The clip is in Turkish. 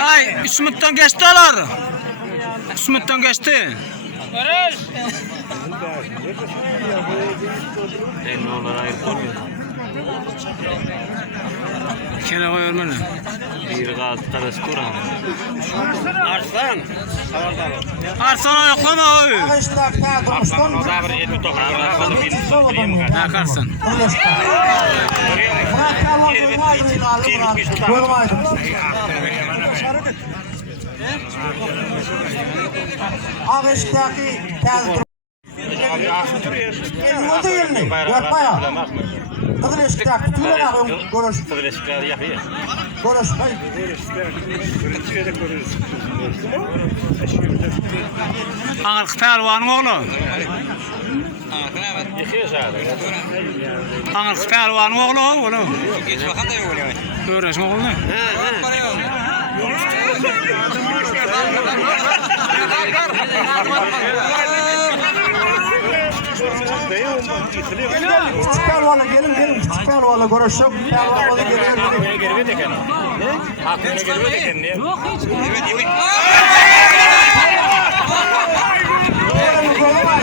Ay, Üsmit'ten geçtiler. Üsmit'ten geçti. Kene koyuyor bana. Bir gaz karası kuran. Arslan. Arslan ayaklama oy. Ha Karsan. Ağaçtaki tezgah. Oldu yerine. Yapma ya. Kızıl eşikler. Tüyle bakın. Görüş. Kızıl eşikler yapıyor. Görüş. Ağırlık pehlivanın oğlu. Yıkıyor zaten. Ağırlık pehlivanın oğlu oğlum. Geç bakan da yok öyle. Öğreşme oğlu ne? Küçük pervana gelin. Küçük pervana görüş yok. Pervana gelin. Gerbe de kana. Ne? Hakkına gerbe de kana. Evet. Görüş.